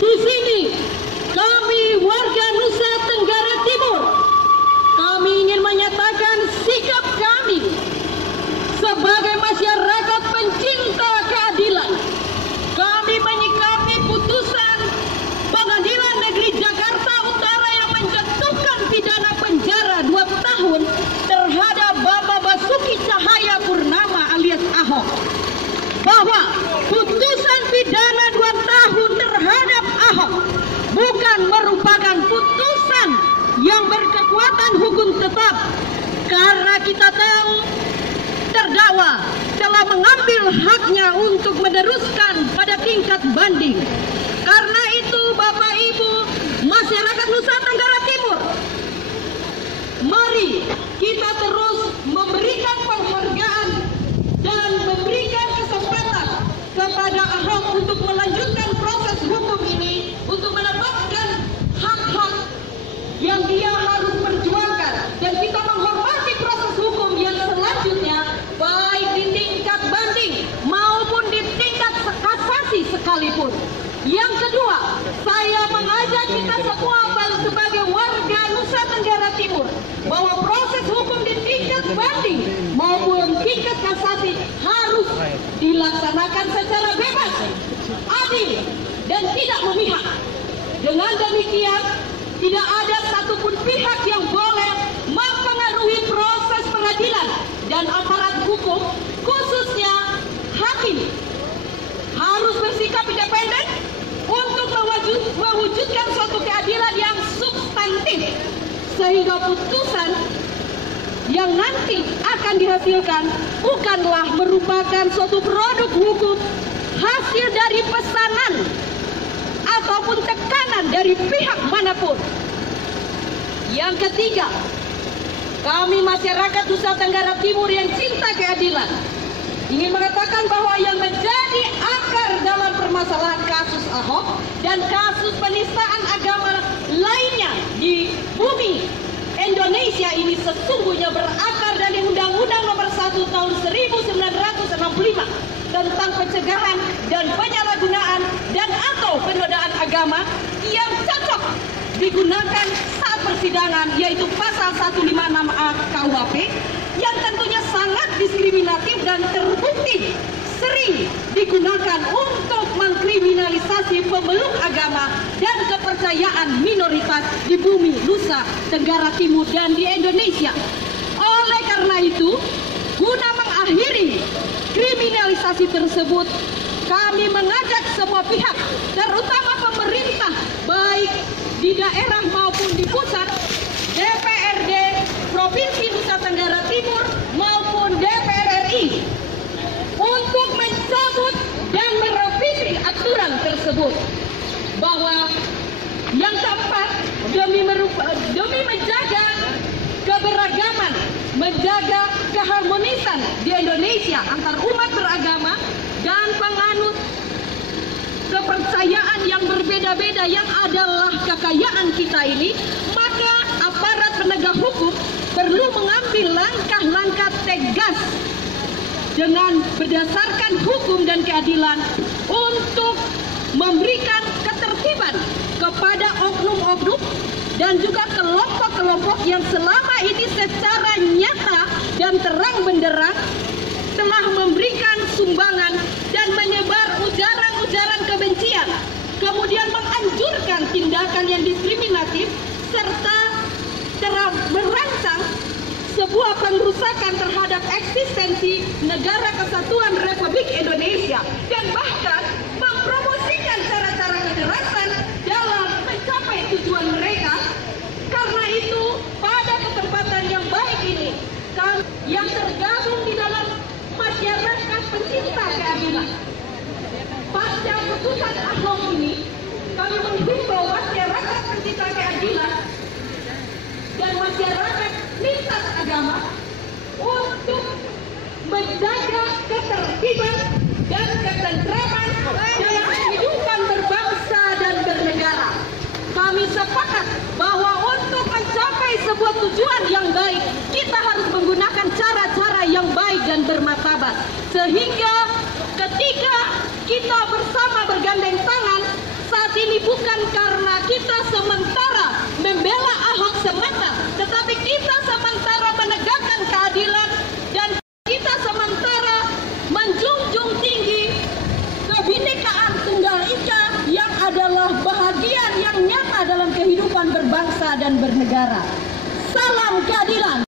Di sini kami warga Nusa Tenggara Timur, kami ingin menyatakan sikap kami sebagai masyarakat pencinta keadilan. Kami menyikapi putusan Pengadilan Negeri Jakarta Utara yang menjatuhkan pidana penjara 2 tahun terhadap Bapak Basuki Cahayapurnama alias Ahok, bahwa putusan pidana 2 tahun terhadap Ahok bukan merupakan putusan yang berkekuatan hukum tetap, karena kita tahu terdakwa telah mengambil haknya untuk meneruskan pada tingkat banding. Karena itu Bapak Ibu masyarakat Nusa Tenggara Timur, mari kita terus memberikan penghargaan dan memberikan kesempatan kepada Ahok untuk melanjutkan proses hukum ini, untuk mendapatkan hak-hak yang dia harus perjuangkan, dan kita menghormati proses hukum yang selanjutnya baik di tingkat banding maupun di tingkat kasasi sekalipun. Yang kedua, saya mengajak kita semua sebagai warga Nusa Tenggara Timur bahwa proses hukum di tingkat banding maupun tingkat kasasi harus dilaksanakan secara bebas, adil, dan tidak memihak. Dengan demikian, tidak ada satupun pihak yang boleh mempengaruhi proses pengadilan, dan aparat hukum, khususnya hakim, harus bersikap independen untuk mewujudkan suatu keadilan yang substantif, sehingga putusan yang nanti akan dihasilkan bukanlah merupakan suatu produk hukum hasil dari pesanan ataupun tekanan dari pihak manapun. Yang ketiga, kami masyarakat Nusa Tenggara Timur yang cinta keadilan ingin mengatakan bahwa yang menjadi akar dalam permasalahan kasus Ahok dan kasus penistaan agama lainnya di bumi Indonesia ini sesungguhnya berakar dari Undang-Undang Nomor 1 Tahun 1965 tentang pencegahan dan penyalahgunaan dan atau penodaan agama yang cocok digunakan saat persidangan, yaitu pasal 156A KUHP yang tentunya sangat diskriminatif dan terbukti sering digunakan untuk mengkriminalisasi pemeluk agama dan kepercayaan minoritas di bumi Nusa Tenggara Timur dan di Indonesia. Oleh karena itu, guna mengakhiri kriminalisasi tersebut, kami mengajak semua pihak, terutama pemerintah, baik di daerah maupun di pusat, DPRD Provinsi Nusa Tenggara Timur maupun DPR RI, untuk mencabut dan merevisi aturan tersebut. Bahwa yang keempat, demi menjaga keberagaman, menjaga keharmonisan di Indonesia antar umat beragama dan penganut kepercayaan yang berbeda-beda yang adalah kekayaan kita ini, maka aparat penegak hukum perlu mengambil langkah-langkah tegas dengan berdasarkan hukum dan keadilan untuk memberikan ketertiban kepada oknum-oknum dan juga kelompok-kelompok yang selama ini secara nyata dan terang benderang telah memberikan sumbangan dan menyebar ujaran-ujaran kebencian, kemudian menganjurkan tindakan yang diskriminatif serta telah merancang sebuah pengrusakan terhadap eksistensi Negara Kesatuan Republik Indonesia dan bahkan mempromosikan cara-cara kekerasan dalam mencapai tujuan mereka. Karena itu, pada kesempatan yang baik ini, yang tergabung di dalam masyarakat pencinta keadilan, pasca putusan Ahok ini, kami menghimbau masyarakat pencinta keadilan dan masyarakat lintas agama untuk menjaga ketertiban dan ketentraman dalam kehidupan berbangsa dan bernegara. Kami sepakat bahwa untuk mencapai sebuah tujuan yang baik, kita harus menggunakan cara-cara yang baik dan bermartabat. Sehingga ketika kita bersama bergandeng tangan, saat ini bukan yang nyata dalam kehidupan berbangsa dan bernegara. Salam keadilan.